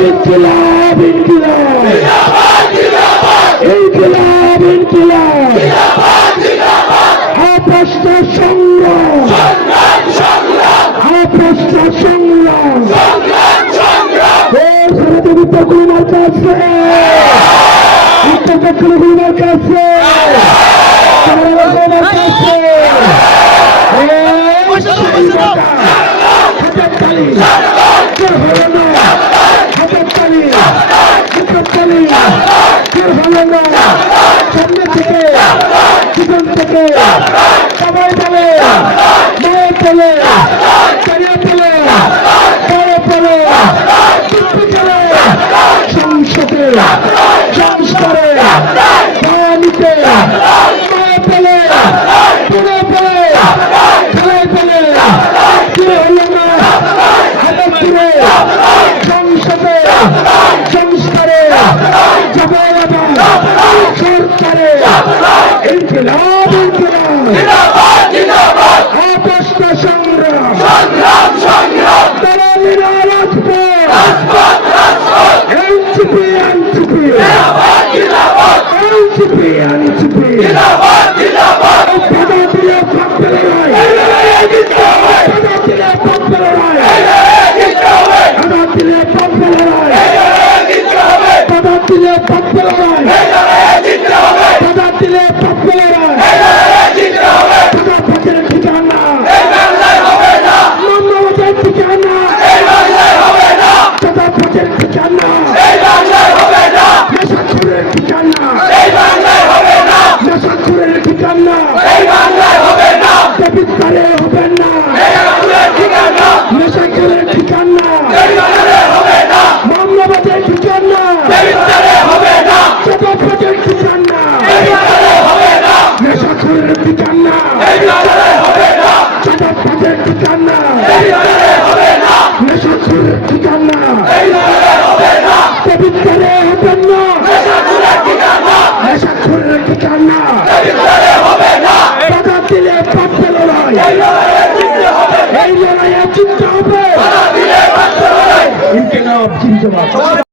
ইনকিলাব ইনকিলাব ইনকিলাব ইনকিলাব আপস্ত সংগ্রাম আপস্ত সংগ্রাম সারাতে উত্তর গুলিমার কাছে উত্তর দক্ষিণ গুলিমার কাছে সামনে থেকে জীবন থেকে সবাই বলে মায়ের বলে চারিয়া বলে বড় বলে সংসদে সংস্কারে নিতে মায়ের বলে পুরো বলে খেলায় বলে কে হলো না হাতের দূরে সংসদে সংস্কারে যাবে সরকারে ইনকিলাব ইনকিলাব আপস্ত সংগ্রাম দালালিরা রাজপথ এনসিপি এনসিপি এনসিপি এনসিপি বাধা দিলে পাপ পেলে নয় বাধা দিলে পাপ পেলে নয় বাধা দিলে পাপ পেলে নয় বাধা দিলে পাপ পেলে নয় বাধা দিলে পাপ পেলে নয় বাধা ফাঁকের ঠিকানা মামলাবাদের ঠিকানা বাধা ফাঁকের ঠিকানা নেশাখোরের ঠিকানা নেশাখোরের ঠিকানা দেবিদ্বারে হবে না নেশাখোরের ঠিকানা মামলাবাদের ঠিকানা বাধা ফাঁকের ঠিকানা নেশাখোরের ঠিকানা বাধা ফাঁকের ঠিকানা নেশাখোরের ঠিকানা দেবিদ্বারে হবে না নেশাখোরের ঠিকানা বাধা দিলে পাপ পেল নয় এই লড়াইয়ে জিততে হবে ইনকিলাব জিন্দাবাদ।